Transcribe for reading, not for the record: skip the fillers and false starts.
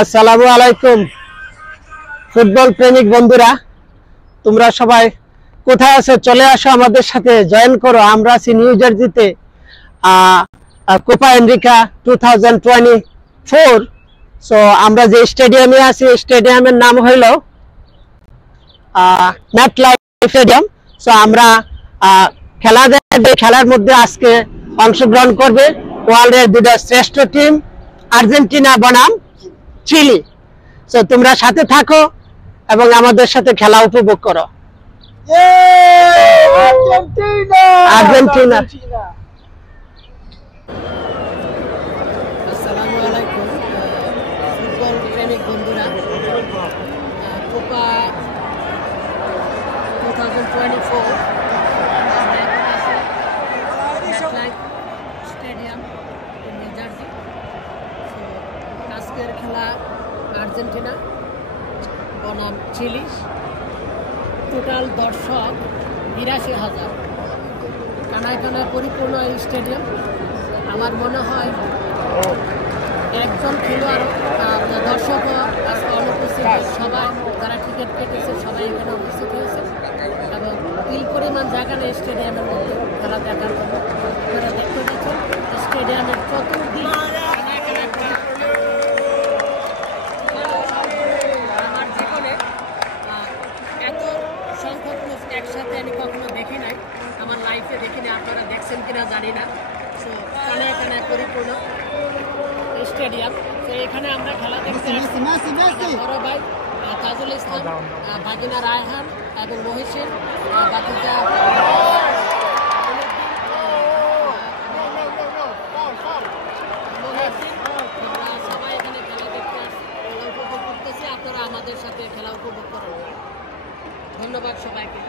আসসালামু আলাইকুম ফুটবল প্রেমিক বন্ধুরা, তোমরা সবাই কোথায় আছো? চলে আসো, আমাদের সাথে জয়েন করো। আমরা আছি নিউ জার্সিতে, কোপা আমেরিকা 2024। সো আমরা যে স্টেডিয়ামে আছি, স্টেডিয়ামের নাম হইল ম্যাটলাইফ স্টেডিয়াম। সো আমরা খেলা দেখবে। খেলার মধ্যে আজকে অংশগ্রহণ করবে ওয়ার্ল্ডের দুটো শ্রেষ্ঠ টিম, আর্জেন্টিনা বনাম চিলি। সো তোমরা সাথে থাকো এবং আমাদের সাথে খেলা উপভোগ করো। আর্জেন্টিনা। আসসালামু আলাইকুম ফুটবল প্রেমিক বন্ধুরা, কোপা 2024 ম্যাটলাইফ স্টেডিয়াম নিউ জার্সি। আজকের খেলা আর্জেন্টিনা বনাম চিলি। টোটাল দর্শক ৮২,০০০, কানায় কানায় পরিপূর্ণ এই স্টেডিয়াম। আমার মনে হয় একজন খেলোয়াড় দর্শক আজকে অনুপস্থিত। সবাই যারা টিকিট কেটেছে সবাই এখানে উপস্থিত হয়েছে এবং বিল পরিমাণ জায়গা নেই স্টেডিয়ামের মধ্যে খেলা দেখার জন্য। আপনারা দেখতে পাচ্ছেন স্টেডিয়ামের চতুর্দিক আমার জীবনে এত সংখ্যক লোক একসাথে আমি কখনো দেখি নাই, আমার লাইফে দেখিনি। আপনারা দেখছেন কিনা জানি না। সো কানায় কানায় পরিপূর্ণ স্টেডিয়াম। তো এখানে আমরা খেলা দেখতে বড় ভাই তাজুল ইসলাম, ভাগিনা রায়হান এবং মহিষিন, বাকিটা সবাই এখানে খেলা দেখতে আসছে, খেলা উপভোগ করতেছে। আপনারা আমাদের সাথে খেলা উপভোগ করুন। ধন্যবাদ সবাইকে।